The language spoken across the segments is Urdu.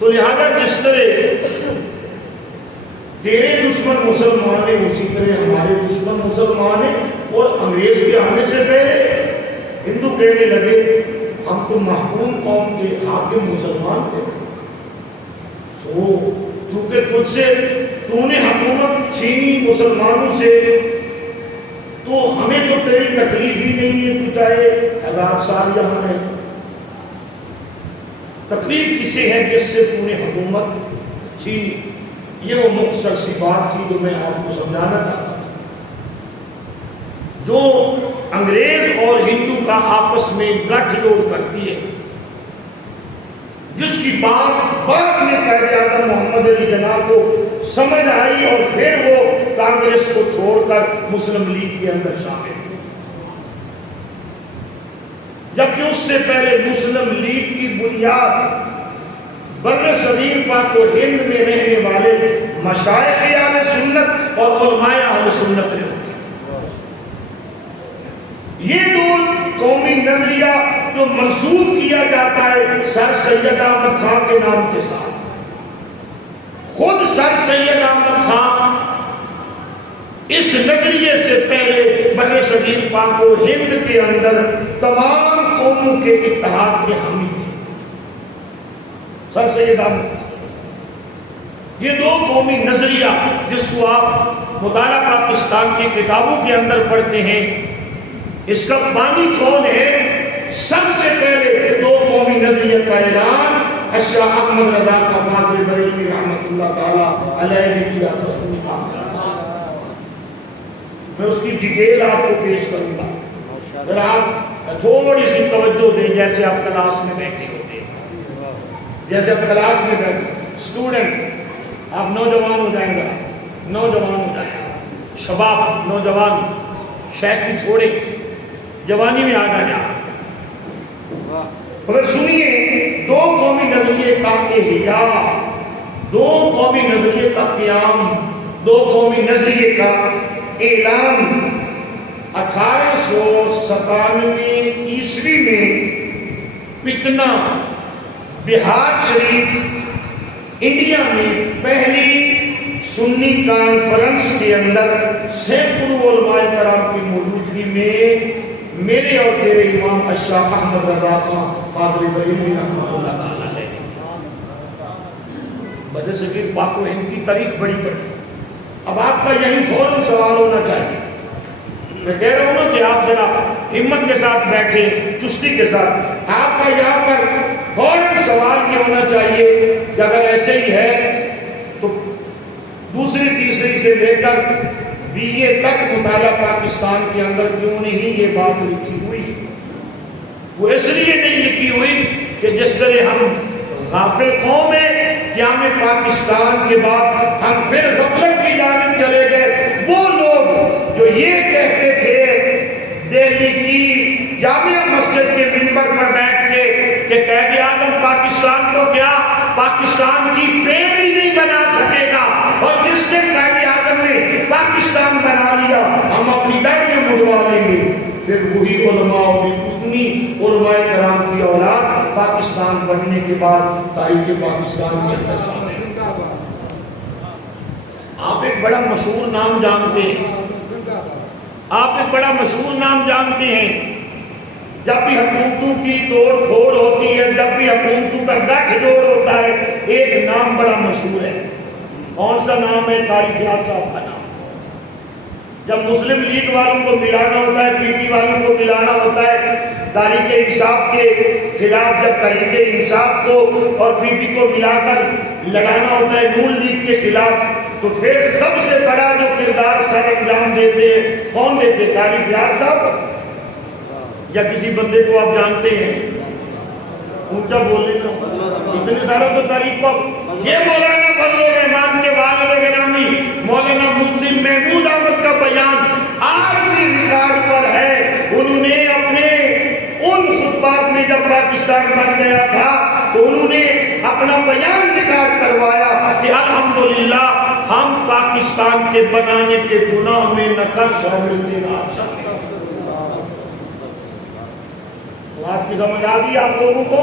تو لہذا جس طرح تیرے دشمن مسلمان ہیں اسی طرح ہمارے دشمن مسلمان ہیں. اور انگریز کے آنے سے پہلے ہندو کہنے لگے ہم تو محکوم قوم کے حاکم مسلمان تھے. سو چونکہ تجھ سے تو نے حکومت چھینی مسلمانوں سے تو ہمیں تو تیری تکلیف ہی نہیں ہے. تو چاہے 1000 سال یہاں رہے, تکلیف کسی ہے جس سے تو نے حکومت چھینی. یہ وہ مختصر سی بات تھی جو میں آپ کو سمجھانا چاہتا ہوں. جو انگریز اور ہندو کا آپس میں گٹھ جوڑ کرتی ہے, جس کی بات بعد میں قائد اعظم محمد علی جناح کو سمجھ آئی اور پھر وہ کانگریس کو چھوڑ کر مسلم لیگ کے اندر شامل ہوئے. جبکہ اس سے پہلے مسلم لیگ کی بنیاد بر صغیر پاک و ہند میں رہنے والے مشائخ اہل سنت اور علماء اہل سنت نے ہوتی. یہ دو قومی نظریہ جو منسوب کیا جاتا ہے سر سید احمد خان کے نام کے ساتھ, خود سر سید احمد خان اس نظریے سے پہلے بر صغیر پاک و ہند کے اندر تمام قوموں کے اتحاد کے حامی تھے. سر سید احمد, یہ دو قومی نظریہ جس کو آپ مطالعہ پاکستان کی کتابوں کے اندر پڑھتے ہیں, اس کا بانی کون ہے؟ سب سے پہلے دو قومی نظریہ کا اعلان شاہ احمد رضا خان فاضل بریلوی رحمۃ اللہ تعالی علیہ نے کیا تھا. میں اس کی ڈیٹیل آپ کو پیش کروں گا, ذرا آپ تھوڑی سی توجہ دیں. جیسے آپ کلاس میں بیٹھے ہوتے ہیں, جیسے آپ کلاس میں بیٹھے اسٹوڈنٹ, آپ نوجوان ہو جائیں گے, نوجوان ہو جائیں گے, شباب نوجوان شیخی چھوڑے جوانی میں آ جائیں. مگر سنیے, دو قومی نظریے کا احیاء, دو قومی نظریے کا قیام, دو قومی نظریے کا اعلان 1897 عیسوی میں پٹنہ بہار شریف انڈیا میں پہلی سنی کانفرنس کے اندر سینکڑوں علماء کرام کی موجودگی میں میرے اور تیرے امام شاہ احمد رضا خان فاضل بریلوی رحمۃ اللہ تعالی علیہ. بر صغیر پاک و ہند کی تاریخ بڑی بڑی. اب آپ کا یہی فوراً سوال ہونا چاہیے, میں کہہ رہا ہوں نا کہ آپ ذرا ہمت کے ساتھ بیٹھیں, چستی کے ساتھ. آپ کا یہاں پر فوراً سوال یہ ہونا چاہیے کہ اگر ایسے ہی ہے تو دوسری تیسری سے لے کر BA تک مطالعہ پاکستان کے اندر کیوں نہیں یہ بات لکھی ہوئی؟ وہ اس لیے نہیں لکھی ہوئی کہ جس طرح ہم غافل قوم ہیں, قیام پاکستان کے بعد ہم پھر غفلت کی جانب چلے گئے. وہ لوگ جو یہ کہتے تھے دہلی کی جامع مسجد کے منبر پر بیٹھ کے کہ قائد اعظم پاکستان کو کیا پاکستان کی پیر ہی نہیں بنا سکے گا, اور جس دن قائد اعظم نے پاکستان بنا لیا ہم اپنی داڑھیاں مڈوا لیں گے. پھر وہی علماء اور سنی علماء کرام کی اولاد پاکستان بننے کے بعد تاریخ پاکستان کے اندر شامل. آپ ایک بڑا مشہور نام جانتے ہیں, آپ ایک بڑا مشہور نام جانتے ہیں. جب بھی حکومتوں کی توڑ پھوڑ ہوتی ہے, جب بھی حکومتوں کا گٹھ جوڑ ہوتا ہے, ایک نام بڑا مشہور ہے. کون سا نام ہے؟ طارق یار صاحب کا نام. جب مسلم لیگ والوں کو ملانا ہوتا ہے, PP والوں کو ملانا ہوتا ہے, تحریک انصاف کے خلاف جب تحریک انصاف کو اور PP کو ملا کر لڑانا ہوتا ہے نون لیگ کے خلاف, تو پھر سب سے بڑا جو کردار سر انجام دیتے کون دیتے؟ طارق یار صاحب. یا کسی بندے کو آپ جانتے ہیں؟ اونچا بولے نا, اتنے ساروں کو تاریخ کو. یہ مولانا فضل الرحمان کے والد گرامی مولانا مفتی محمود احمد کا بیان آج بھی ریکارڈ پر ہے. انہوں نے اپنے ان خطبات میں جب پاکستان بن گیا تھا تو انہوں نے اپنا بیان ریکارڈ کروایا کہ الحمدللہ ہم پاکستان کے بنانے کے گناہ میں نقل شامل تھے. آج کی سمجھ آ گئی آپ لوگوں کو؟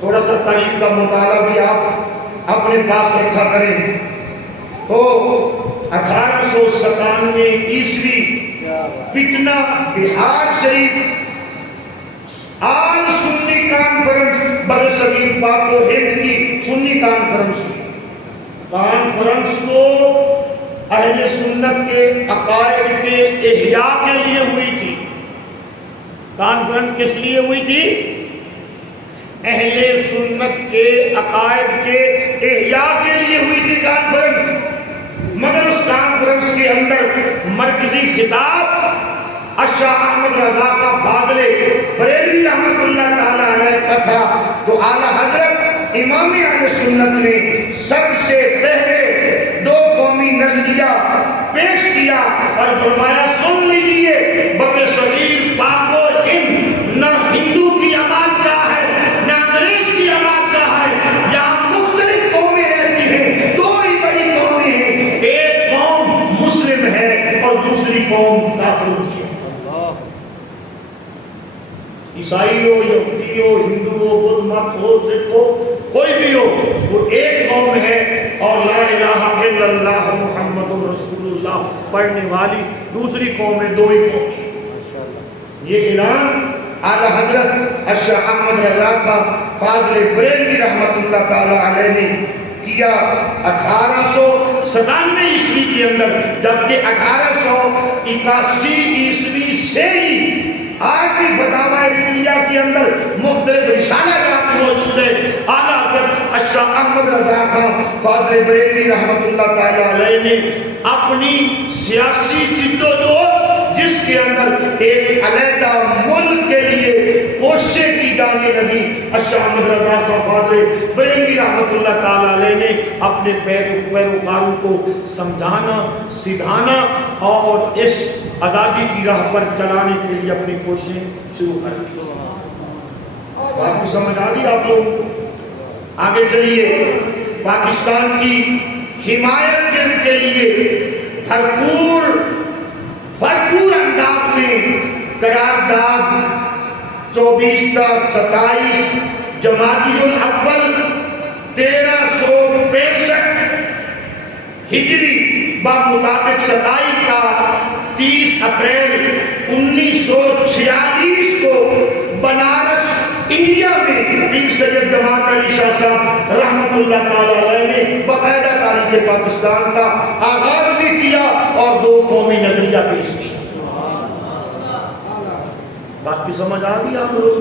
تھوڑا سا تاریخ کا مطالعہ بھی آپ اپنے پاس رکھا کریں. تو 1897 عیسوی پٹنہ بہار شریف آل سنی کانفرنس برصغیر پاک و ہند کی سنی کانفرنس کو اہل سنت کے عقائد کے احیاء کے لیے ہوئی تھی. کانفرنس کس لیے ہوئی تھی؟ اہل سنت کے عقائد کے احیاء کے لیے ہوئی تھی کانفرنس. مگر اس کانفرنس کے اندر مرکزی خطاب اشاہ احمد رضا کا فاضل بریلوی رحمت اللہ تعالی علیہ کا تھا. تو اعلیٰ حضرت امام اہل سنت نے سب سے پہلے دو قومی نظریہ پیش کیا اور فرمایا سن لیجیے بر صغیر پاک و ہند نہ ہندو کی آباد کا ہے نہ انگریز کی آباد کا ہے. یہاں مختلف قومیں رہتی ہیں, دو ہی بڑی قومیں ہیں, ایک قوم مسلم ہے اور دوسری قوم کافر ہے. عیسائی ہو, یہودی ہو, ہندو ہو, بدھ مت ہو, سکھ ہو, کوئی بھی ہو, وہ ایک قوم ہے اور لا الہ الا اللہ محمد رسول اللہ پڑھنے والی دوسری قوم ہے, دو ہی قوم. یہ اعلان اعلیٰ حضرت اشاہ احمد رضا کا فاضل بریلوی رحمت اللہ تعالی علیہ نے کیا 1897 عیسوی کے اندر, جبکہ 1881 عیسوی سے ہی آج بھی فتاوی رضویہ کے اندر مختلف رسالہ جات موجود ہے. اعلیٰ حضرت اشاہ احمد رضا خان فاضل بریلوی رحمت اللہ تعالی علیہ نے اپنی سیاسی جدوجہد جس کے اندر ایک علیحدہ ملک کے لیے کوششیں کی جانے لگی, اشاہ احمد رضا خان فاضل بریلوی رحمت اللہ تعالی علیہ نے اپنے پیروکاروں کو سمجھانا, سدھانا اور اس آزادی کی راہ پر چلانے کے لیے اپنی کوششیں شروع کر دی. بات کو سمجھ آ گئی آپ لوگ؟ آگے چلیے. پاکستان کی حمایت کے لیے بھرپور انداز میں قرارداد 24/27 جمادی الاول 1365 ہجری بمطابق 27 کا 30 اپریل 1946 کو بنارس انڈیا میں پیر سید جماعت علی شاہ صاحب رحمت اللہ تعالی علیہ نے باقاعدہ تاریخ پاکستان کا آغاز بھی کیا اور دو قومی نظریہ پیش کیا. بات بھی سمجھ آ گئی آپ لوگ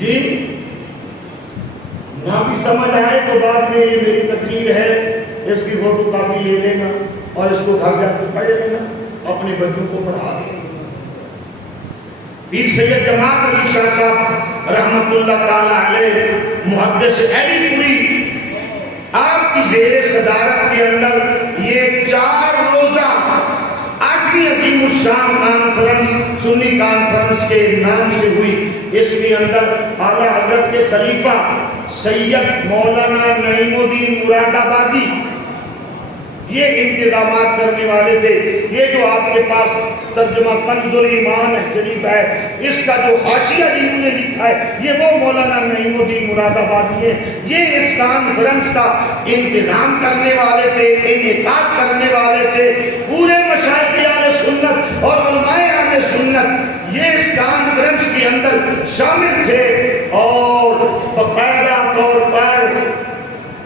جی؟ نہ بھی سمجھ آئے تو بعد میں یہ میری تقریر ہے, اس کی فوٹو کاپی لے لینا اور اس کو گھر جا کے پڑھ لینا, اپنے بچوں کو پڑھا دینا. پیر سید جماعت علی شاہ صاحب رحمت اللہ تعالی علیہ محدث علی پوری آپ کی زیر صدارت کے اندر یہ 4 روزہ 8ویں عظیم الشان کانفرنس سنی کانفرنس کے نام سے ہوئی. اس کے اندر اعلیٰ حضرت کے خلیفہ سید مولانا نعیم الدین مراد آبادی یہ انتظامات کرنے والے تھے. یہ جو آپ کے پاس ترجمہ کنز الایمان شریف ہے, اس کا جو حاشیہ انہوں نے لکھا ہے یہ وہ مولانا نعیم الدین مراد آبادی ہے. یہ اس کانفرنس کا انتظام کرنے والے تھے, انعقاد کرنے والے تھے. پورے مشائخ اہل سنت اور علماء اہل سنت یہ اس کانفرنس کے اندر شامل تھے اور باقاعدہ طور پر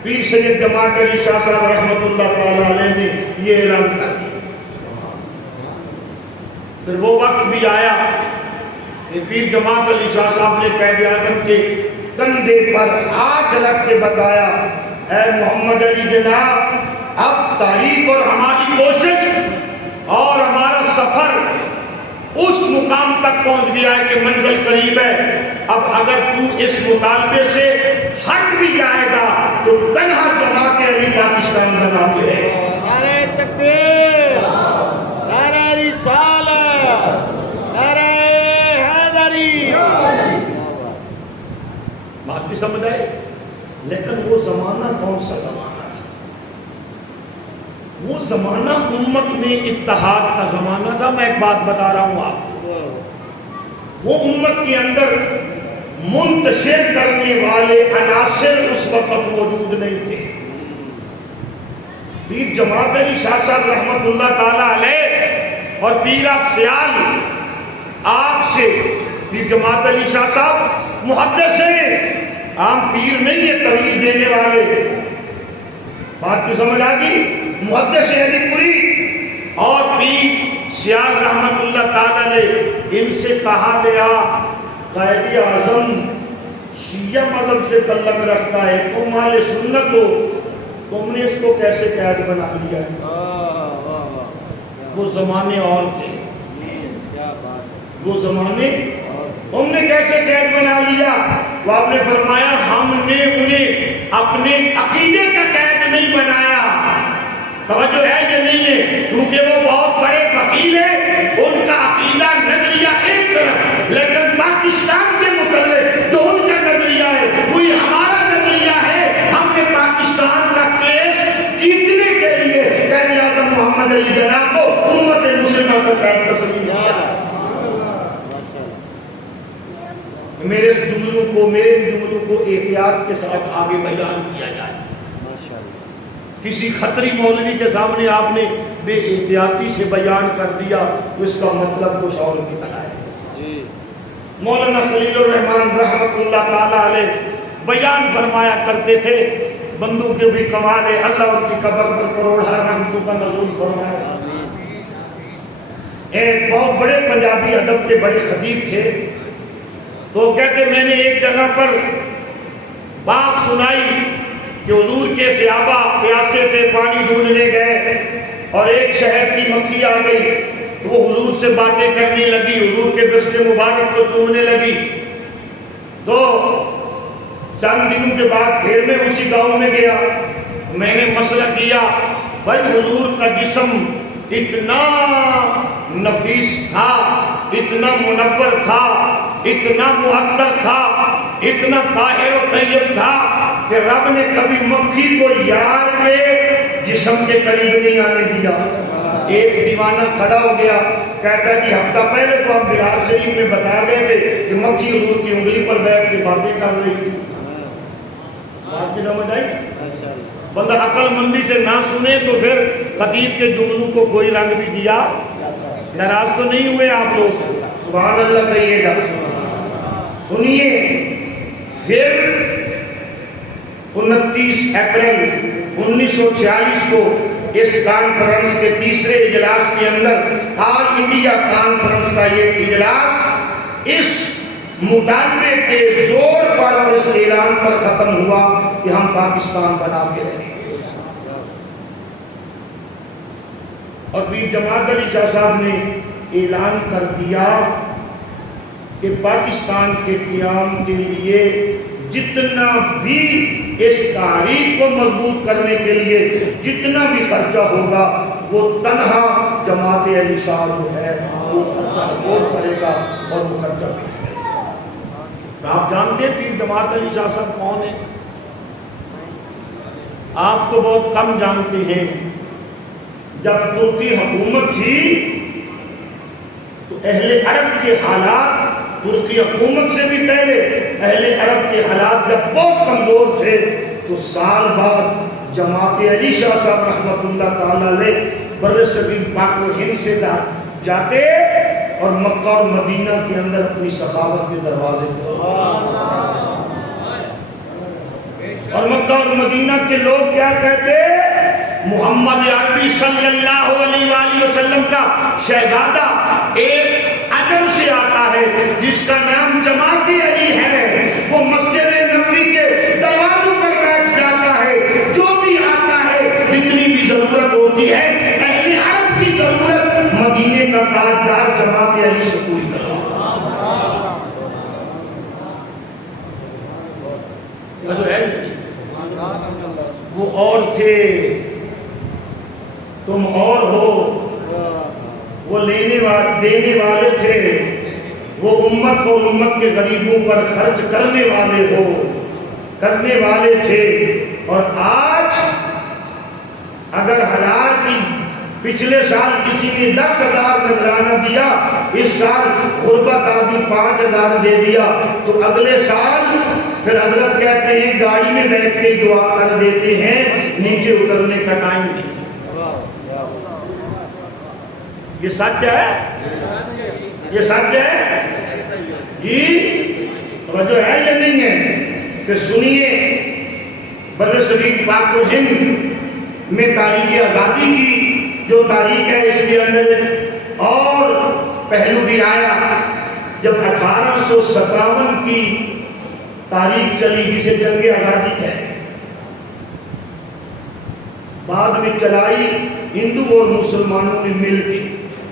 پیر سید جماعت علی شاہ صاحب رحمت اللہ تعالی علیہ نے یہ اعلان کر دیا. پھر وہ وقت بھی آیا کہ پیر جماعت علی شاہ صاحب نے قائد اعظم کے کندھے پر ہاتھ رکھ کے بتایا, اے محمد علی جناب, اب تاریخ اور ہماری کوشش اور ہمارا سفر اس مقام تک پہنچ گیا ہے کہ منزل قریب ہے. اب اگر تو اس مطالبے سے ہٹ بھی جائے گا تو تنہا جماعت علی پاکستان بنا کے رہے گا. نعرہ تکبیر, نعرہ رسالت, نعرہ حیدری. بات بھی سمجھ آئے؟ لیکن وہ زمانہ کون سا زمانہ تھا؟ وہ زمانہ امت میں اتحاد کا زمانہ تھا. میں ایک بات بتا رہا ہوں آپ کو, وہ امت کے اندر منتشر کرنے والے عناصر اس وقت موجود نہیں تھے. پیر جماعت علی شاہ صاحب رحمت اللہ تعالی علیہ اور پیر افضل آپ سے، پیر جماعت علی شاہ صاحب محدث ہیں، عام پیر نہیں ہے تویز دینے والے. بات کی سمجھ آ گئی؟ محدث علی پوری اور پیر سیال رحمت اللہ تعالی علیہ. ان سے کہا گیا قائد اعظم شیعہ مذہب سے تعلق رکھتا ہے، تم اہل سنت ہو، تم نے اس کو کیسے قائد بنا لیا؟ وہ زمانے اور تھے، وہ زمانے ہم نے کیسے قید بنا لیا؟ وہ آپ نے فرمایا ہم نے انہیں اپنے عقیدے کا قید نہیں بنایا. توجہ ہے کہ نہیں ہے؟ کیونکہ وہ بہت بڑے وکیل ہیں، ان کا عقیدہ نظریہ ایک طرف، لیکن پاکستان کے متعلق جو ان کا نظریہ ہے وہی ہمارا نظریہ ہے. ہم نے پاکستان کا کیس جیتنے کے لیے قائد اعظم محمد علی جناح کو امت مسلمہ کو قائد تسلیم کیا. میرے جملوں کو احتیاط کے ساتھ آگے بیان کیا جائے. کسی خطری مولوی کے سامنے آپ نے بے احتیاطی سے بیان کر دیا تو اس کا مطلب کچھ اور کی طرح ہے. مولانا خلیل الرحمن رحمت اللہ تعالی علیہ بیان فرمایا کرتے تھے، بندوں کے بھی کمال ہے، اللہ ان کی قبر پر کروڑہ رحمتوں کا نزول فرمایا. ایک بہت بڑے پنجابی ادب کے بڑے خطیب تھے، تو کہتے میں نے ایک جگہ پر بات سنائی کہ حضور کے صحابہ پیاسے تھے، پانی ڈھونڈنے گئے اور ایک شہد کی مکھی آ گئی، وہ حضور سے باتیں کرنے لگی، حضور کے دست مبارک کو چومنے لگی. تو چند دنوں کے بعد پھر میں اسی گاؤں میں گیا، میں نے مسئلہ کیا، بھائی حضور کا جسم اتنا نفیس تھا، اتنا منور تھا، اتنا معطر تھا، اتنا طاہر و طیب تھا کہ رب نے کبھی مکھی کو یار کے جسم کے قریب نہیں آنے دیا. ایک دیوانہ کھڑا ہو گیا، کہتا ہے کہ ہفتہ پہلے تو ہم بہار شریف میں بتا گئے تھے کہ مکھی حضور کی انگلی پر بیٹھ کے باتیں کر رہی تھی. بات کی سمجھ آئی؟ بندہ عقل مندی سے نہ سنے تو پھر خطیب کے جملوں کو کوئی رنگ بھی دیا. ناراض تو نہیں ہوئے آپ لوگ؟ سبحان اللہ کہیے گا. سنیے، پھر 29 اپریل 1946 کو اس کانفرنس کے تیسرے اجلاس کے اندر، آل انڈیا کانفرنس کا یہ اجلاس اس مطالبے کے زور پر اور اس اعلان پر ختم ہوا کہ ہم پاکستان بنا کے رہیں گے. اور پیر جماعت علی شاہ صاحب نے اعلان کر دیا کہ پاکستان کے قیام کے لیے جتنا بھی اس تحریک کو مضبوط کرنے کے لیے جتنا بھی خرچہ ہوگا وہ تنہا جماعت علی شاہ جو ہے وہ خرچہ افورڈ کرے گا اور وہ خرچہ بھی کرے گا. آپ جانتے ہیں پیر جماعت علی شاہ صاحب کون ہیں؟ آپ تو بہت کم جانتے ہیں. جب ترکی حکومت تھی تو اہل عرب کے حالات، ترکی حکومت سے بھی پہلے اہل عرب کے حالات جب بہت کمزور تھے تو سال بعد جماعت علی شاہ صاحب رحمت اللہ تعالی علیہ بر صغیر پاک و ہند سے جاتے اور مکہ اور مدینہ کے اندر اپنی سخاوت کے دروازے کھولتے. اور مکہ اور مدینہ کے لوگ کیا کہتے؟ محمد عربی صلی اللہ علیہ وآلہ وسلم کا شہزادہ ایک عجم سے آتا ہے جس کا نام جماعت علی ہے، وہ مسجد نبوی کے دروازوں پر بیٹھ جاتا ہے. جو بھی آتا ہے، جتنی بھی ضرورت ہوتی ہے، اہل عرب کی ضرورت مدینے کا تاجدار جماعت علی سے پوری کرتا ہے. وہ اور تھے، تم اور ہو. وہ دینے والے تھے، وہ امت اور امت کے غریبوں پر خرچ کرنے والے تھے. اور آج اگر حلال کی پچھلے سال کسی نے 10,000 نذرانہ دیا، اس سال غربت آدمی 5,000 دے دیا، تو اگلے سال پھر حضرت کہتے ہیں گاڑی میں بیٹھ کے دعا کر دیتے ہیں، نیچے اترنے کا ٹائم نہیں۔ یہ سچ ہے، یہ سچ ہے جی، توجہ ہے یا نہیں ہے؟ کہ سنیے بر صغیر پاک و ہند میں تاریخ آزادی کی جو تاریخ ہے اس کے اندر اور پہلو بھی آیا جب 1857 کی تاریخ چلی جسے جنگ آزادی ہے، بعد میں چلائی ہندو اور مسلمانوں نے مل کے،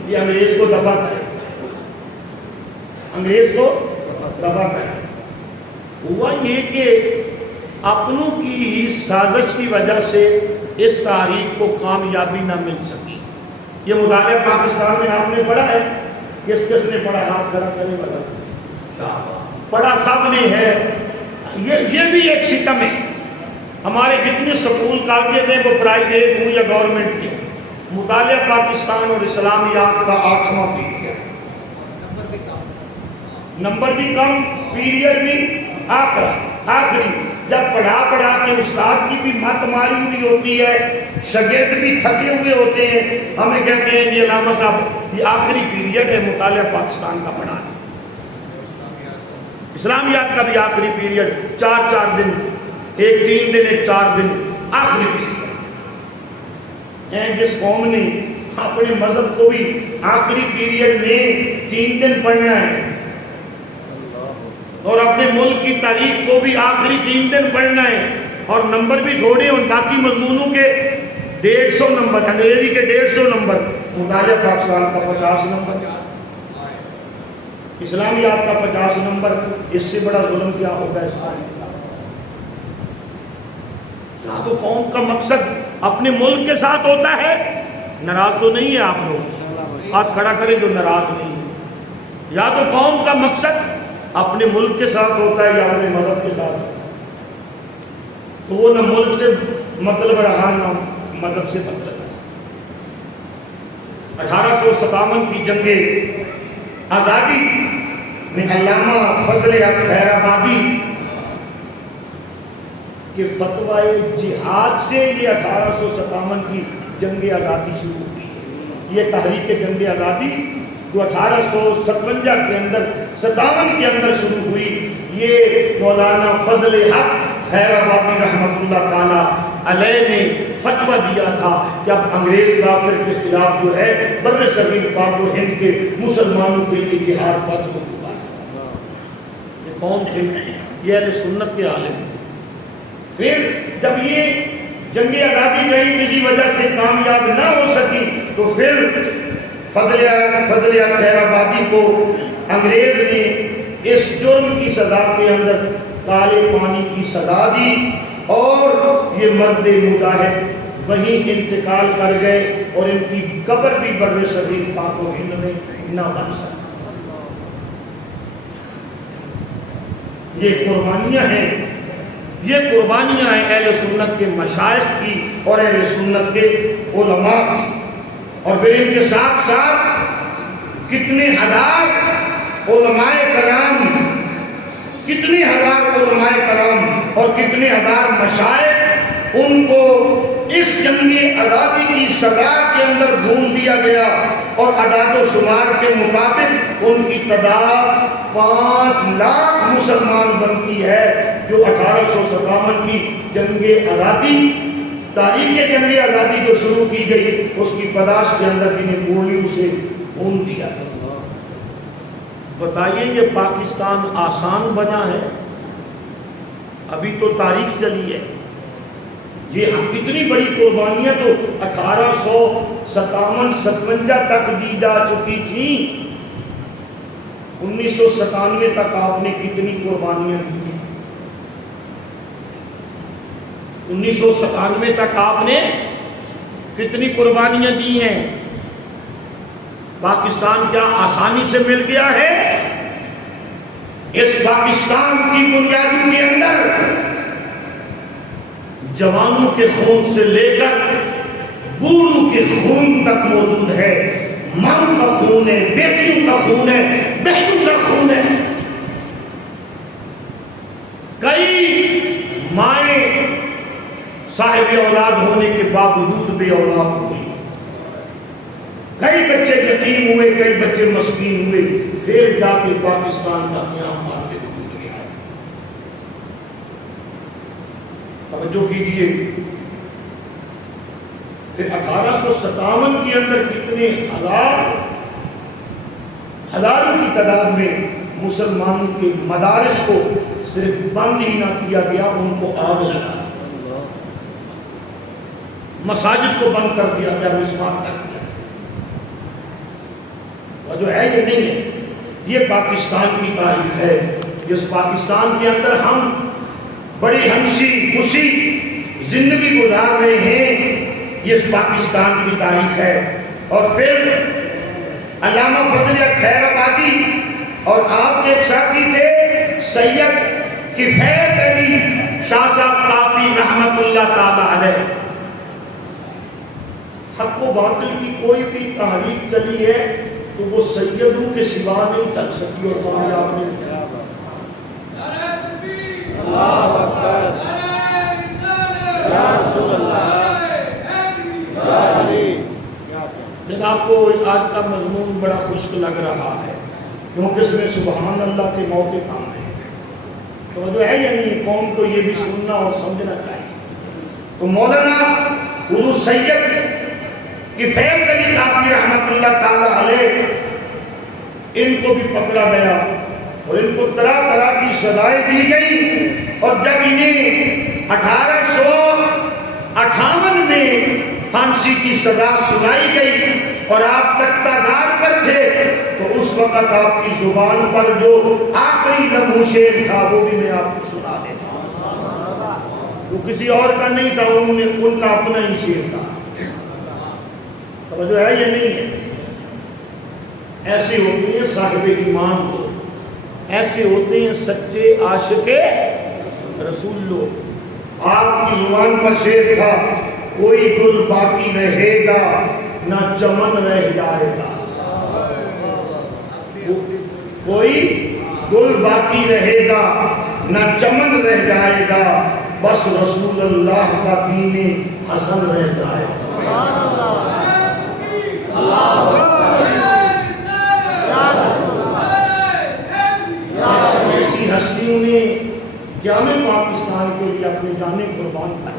یہ انگریز کو دبا کرے، انگریز کو دبا کرے۔ ہوا یہ کہ اپنوں کی سازش کی وجہ سے اس تحریک کو کامیابی نہ مل سکی۔ یہ مطالعہ پاکستان میں آپ نے پڑھا ہے، کس کس نے پڑھا؟ ہاتھ کھڑا کرنے والا پڑھا سب نے ہے۔ یہ بھی ایک ستم ہے، ہمارے جتنے سکول کالجز ہیں وہ پرائیویٹ ہوں یا گورنمنٹ کے، مطالعہ پاکستان اور اسلامیات کا 8واں پیریڈ ہے، نمبر بھی کم، پیریڈ بھی آخری۔ جب پڑھا کے استاد کی بھی مت ماری ہوئی ہوتی ہے، شاگرد بھی تھکے ہوئے ہوتے ہیں، ہمیں کہتے ہیں جی علامہ صاحب یہ آخری پیریڈ ہے مطالعہ پاکستان کا پڑھانا، اسلامیات کا بھی آخری پیریڈ، 4 دن، ایک 3 دن، ایک 4 دن، آخری پیریڈ۔ جس قوم نے اپنے مذہب کو بھی آخری پیریڈ میں 3 دن پڑھنا ہے اور اپنے ملک کی تاریخ کو بھی آخری 3 دن پڑھنا ہے، اور نمبر بھی تھوڑے اور باقی مضمونوں کے 150 نمبر، انگریزی کے 150 نمبر، مطالعہ پاکستان کا 50 نمبر، اسلامیات کا 50 نمبر، اس سے بڑا ظلم کیا ہوگا اس کا؟ یہاں تو قوم کا مقصد اپنے ملک کے ساتھ ہوتا ہے، ناراض تو نہیں ہے آپ لوگ؟ ہاتھ کھڑا کریں جو ناراض نہیں ہے۔ یا تو قوم کا مقصد اپنے ملک کے ساتھ ہوتا ہے یا اپنے مذہب کے ساتھ، تو وہ نہ ملک سے مطلب رہا نہ مذہب سے مطلب رہا۔ 1857 کی جنگ آزادی میں علامہ فضل حق خیر آبادی کے فتویٰ جہاد سے یہ 1857 کی جنگ آزادی شروع ہوئی۔ یہ تحریک جنگ آزادی جو 1857 کے اندر 57 کے اندر شروع ہوئی، یہ مولانا فضل حق خیر آبادی رحمۃ اللہ تعالیٰ علیہ نے فتویٰ دیا تھا کہ اب انگریز کافر کے خلاف جو ہے بر صغیر پاک و ہند کے مسلمانوں کے لیے جہاد فرض ہو چکا ہے۔ یہ کون تھے؟ یہ اہل سنت کے عالم تھے۔ پھر جب یہ جنگ آزادی کہیں کسی وجہ سے کامیاب نہ ہو سکی تو پھر فضل خیر آبادی کو انگریز نے اس جرم کی سزا کے اندر کالے پانی کی سزا دی، اور یہ مرد مجاہد وہیں انتقال کر گئے، اور ان کی قبر بھی بر صغیر پاک و ہند میں نہ بن سکی۔ یہ قربانیاں ہیں، یہ قربانیاں ہیں اہل سنت کے مشائخ کی اور اہل سنت کے علماء کی، اور پھر ان کے ساتھ ساتھ کتنے ہزار علماء کرام، کتنے ہزار علماء کرام اور کتنے ہزار مشائخ، ان کو اس جنگ آزادی کی سزا کے اندر ڈھونڈ دیا گیا، اور اعداد و شمار کے مطابق ان کی تعداد 5 لاکھ مسلمان بنتی ہے، جو 1857 کی جنگ آزادی، تاریخ جنگ آزادی جو شروع کی گئی، اس کی پداش کے اندر انہیں گولیوں سے خون دیا تھا۔ بتائیے یہ پاکستان آسان بنا ہے؟ ابھی تو تاریخ چلی ہے، یہ اتنی بڑی قربانیاں تو 1857-57 تک دی جا چکی تھیں، 1997 تک آپ نے کتنی قربانیاں دی؟ 1997 تک آپ نے کتنی قربانیاں دی ہیں؟ پاکستان کیا آسانی سے مل گیا ہے؟ اس پاکستان کی بنیادوں کے اندر جوانوں کے خون سے لے کر بوڑھوں کے خون تک موجود ہے، ماں کا خون ہے، بیٹیوں کا خون ہے، بہنوں کا خون ہے۔ کئی مائیں صاحب اولاد ہونے کے باوجود بے اولاد ہوئی، کئی بچے یتیم ہوئے، کئی بچے مسکین ہوئے، پھر جا کے پاکستان کا قیام آتے ٹوٹ گیا۔ توجہ کیجیے، پھر 1857 کے اندر کتنے ہزاروں کی تعداد میں مسلمانوں کے مدارس کو صرف بند ہی نہ کیا گیا، ان کو آگ لگا، مساجد کو بند کر دیا گیا، مسمار کر دیا۔ اور جو ہے یہ نہیں ہے، یہ پاکستان کی تاریخ ہے۔ اس پاکستان کے اندر ہم بڑی ہنسی خوشی زندگی گزار رہے ہیں، یہ اس پاکستان کی تاریخ ہے۔ اور پھر علامہ فضل خیر آبادی اور آپ کے ایک ساتھی تھے سید کفایت علی شاہ صاحب کافی رحمت اللہ تعالی علیہ، حق و باطل کی کوئی بھی تحریک چلی ہے تو وہ سیدوں کے سوا نہیں چل سکتی۔ اور کامیاب نہیں۔ اللہ اکبر، یا رسول اللہ، یا علی۔ جناب کو آج کا مضمون بڑا خشک لگ رہا ہے کیونکہ اس میں سبحان اللہ کے موقع کام ہے، تو جو ہے یعنی قوم کو یہ بھی سننا اور سمجھنا چاہیے۔ تو مولانا حضور سید کفایت علی کافی رحمت اللہ تعالی علیہ، ان کو بھی پکڑا گیا اور ان کو طرح طرح کی سزائیں دی گئی۔ اور جب انہیں 1858 میں پھانسی کی سزا سنائی گئی اور آپ تختگار پر تھے، تو اس وقت آپ کی زبان پر جو آخری لمحہ شعر تھا وہ بھی میں آپ کو سنا دیتا ہوں۔ وہ کسی اور کا نہیں تھا، ان کا اپنا ہی شعر تھا۔ توجہ ہے یہ نہیں ہے؟ ایسے ہوتے ہیں صاحب ایمان کو، ایسے ہوتے ہیں سچے عاشق رسول لوگ۔ آپ کی زبان پر شعر تھا، کوئی گل باقی رہے گا نہ چمن رہ جائے گا، کوئی گل باقی رہے گا نہ چمن رہ جائے گا، بس رسول اللہ کا دین حسن رہ جائے گا۔ ایسی ہستیوں نے جامع پاکستان کے لیے اپنی جانیں قربان کر،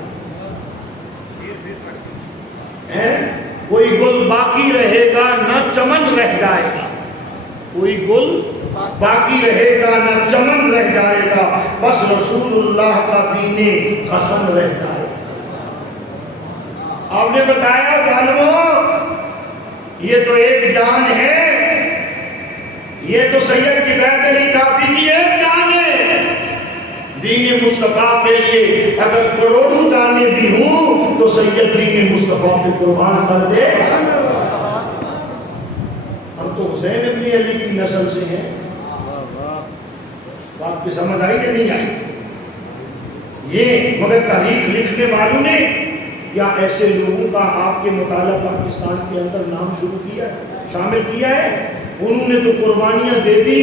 کوئی گل باقی رہے گا نہ چمن رہ جائے گا، کوئی گل باقی رہے گا نہ چمن رہ جائے گا، بس رسول اللہ کا دین حسن رہ جائے گا۔ آپ نے بتایا ظالموں، یہ تو ایک جان ہے، یہ تو سید کفایت علی کافی کی ایک جان ہے۔ دین مصطفیٰ کے لیے اگر کروڑوں دانے بھی ہوں تو سید دین مصطفیٰ پہ قربان کر دے۔ ہم تو حسین ابن علی کی نسل سے ہیں، بات کی سمجھ آئی کہ نہیں آئی؟ یہ مگر تاریخ لکھنے والوں نے یا ایسے لوگوں کا آپ کے مطالعہ پاکستان کے اندر نام شروع کیا، شامل کیا ہے؟ انہوں نے تو قربانیاں دے دی۔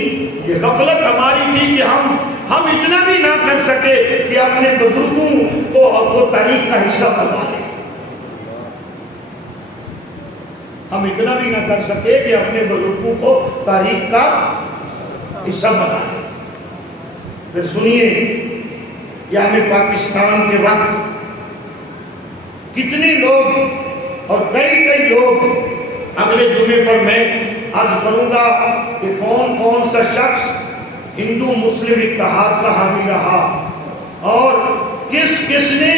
یہ غفلت ہماری تھی کہ ہم اتنا بھی نہ کر سکے کہ اپنے بزرگوں کو اپنے تاریخ کا حصہ بنا لیں۔ ہم اتنا بھی نہ کر سکے کہ اپنے بزرگوں کو تاریخ کا حصہ بنا لیں۔ پھر سنیے، یعنی پاکستان کے وقت کتنے لوگ اور کئی لوگ، اگلے جمعے پر میں عرض کروں گا کہ کون کون سا شخص ہندو مسلم اتحاد کا حامی رہا اور کس نے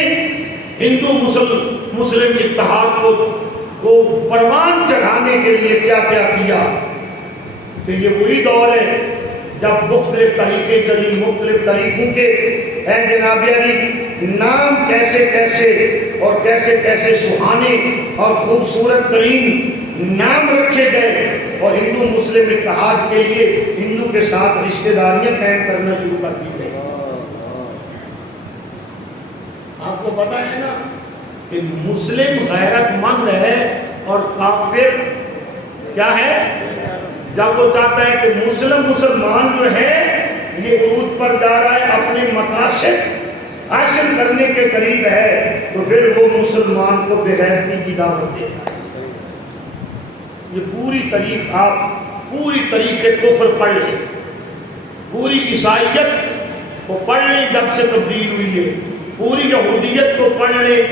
ہندو مسلم اتحاد کو پروان چڑھانے کے لیے کیا کیا۔ کہ یہ وہی دور ہے جب مختلف طریقے چلی، مختلف طریقوں کے اے جناب علی نام کیسے سہانے اور خوبصورت ترین نام رکھے گئے اور ہندو مسلم اتحاد کے لیے ہندو کے ساتھ رشتہ داریاں قائم کرنا شروع کر دی گئی۔ آپ کو پتا ہے نا کہ مسلم غیرت مند ہے اور کافر کیا ہے؟ جب وہ چاہتا ہے کہ مسلمان جو ہے یہ عروج پر جا رہا ہے، اپنے مقاصد حاصل کرنے کے قریب ہے، تو پھر وہ مسلمان کو بے غیرتی کی دعوت دیتا ہے۔ یہ پوری تاریخ آپ پوری تاریخ کفر پڑھ لیں، پوری عیسائیت کو پڑھ لیں جب سے تبدیل ہوئی ہے، پوری یہودیت کو پڑھ لیں،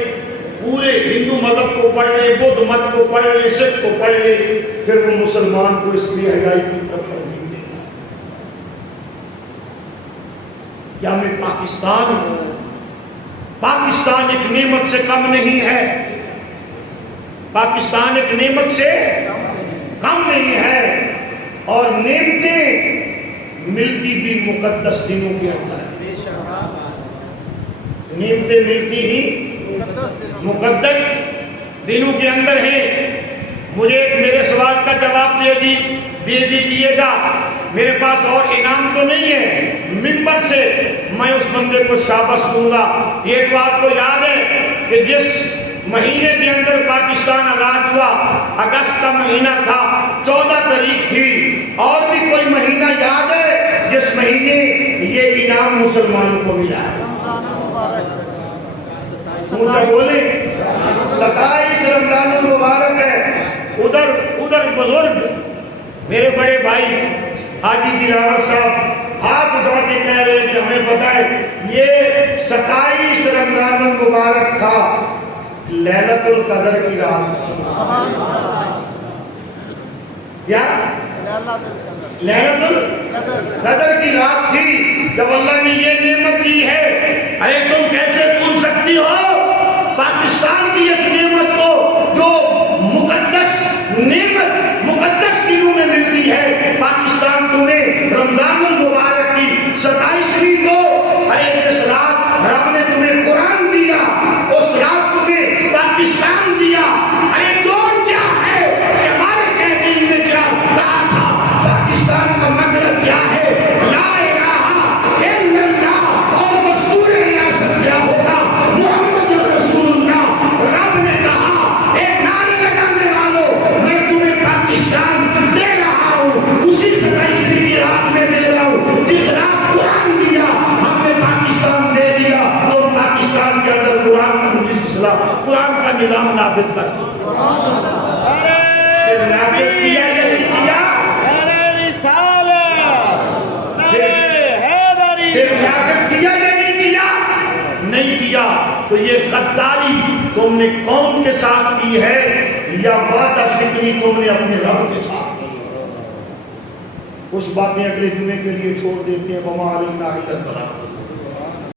پورے ہندو مذہب کو پڑھ لیں، بدھ مت کو پڑھ لیں، سکھ کو پڑھ لیں، پھر وہ مسلمان کو اس لیے حیائی کی طرف ترغیب دیتا ہے۔ کیا میں پاکستان ایک نعمت سے کم نہیں ہے؟ پاکستان ایک نعمت سے کم نہیں ہے، اور نعمتیں ملتی بھی مقدس دنوں کے اندر ہے۔ نعمتیں ملتی ہی مقدس دنوں کے اندر ہیں۔ مجھے میرے سوال کا جواب دے دیجیے گا، میرے پاس اور انعام تو نہیں ہے، منبر سے میں اس بندے کو شاباش دوں گا۔ ایک بات تو یاد ہے کہ جس مہینے کے اندر پاکستان آزاد ہوا، اگست کا مہینہ تھا، 14 تاریخ تھی، اور بھی کوئی مہینہ یاد ہے جس مہینے یہ انعام مسلمانوں کو ملا ہے؟ مجھے بولے 27 رمضان المبارک ہے۔ ادھر بزرگ میرے بڑے بھائی حاجی دلاور صاحب ہاتھ اٹھا کے کہہ رہے ہیں کہ ہمیں پتہ ہے یہ 27 رمضان المبارک تھا، لیلۃ القدر کی رات تھی۔ کیا؟ لیلۃ القدر کی رات تھی جب اللہ نے یہ نعمت دی ہے۔ ارے تم کیسے بھول سکتی ہو پاکستان کی اس نعمت کو جو مقدس نعمت مقدس دنوں میں ملتی ہے؟ پاکستان تمہیں رمضان المبارک کی 27ویں کو، ارے جس رات رب نے تمہیں قرآن دیا، اس رات تمہیں پاکستان دیا۔ ارے دور کیا ہے کہ ہمارے قائدین نے کیا کہا تھا؟ پاکستان کا مطلب کیا ہے؟ لا الہ الا اللہ، اور مشہور ریاست کیا ہوگا؟ محمد رسول اللہ۔ رب نے کہا ایک نعرے لگانے والوں، میں تمہیں پاکستان دے رہا ہوں، اسی 27ویں کی رات میں دے رہا ہوں جس رات قرآن دیا، ہم نے پاکستان دے دیا، اور پاکستان کے اندر قرآن کا نظام نافذ کر نافذ کیا یا نہیں کیا؟ صرف نافذ کیا یا نہیں کیا؟ نہیں کیا۔ تو یہ غداری تم نے قوم کے ساتھ کی ہے یا وعدہ شکنی تم نے اپنے رب کے ساتھ کی؟ کچھ باتیں اگلے جمعے کے لیے چھوڑ دیتے ہیں۔ وما علینا الا البلاغ۔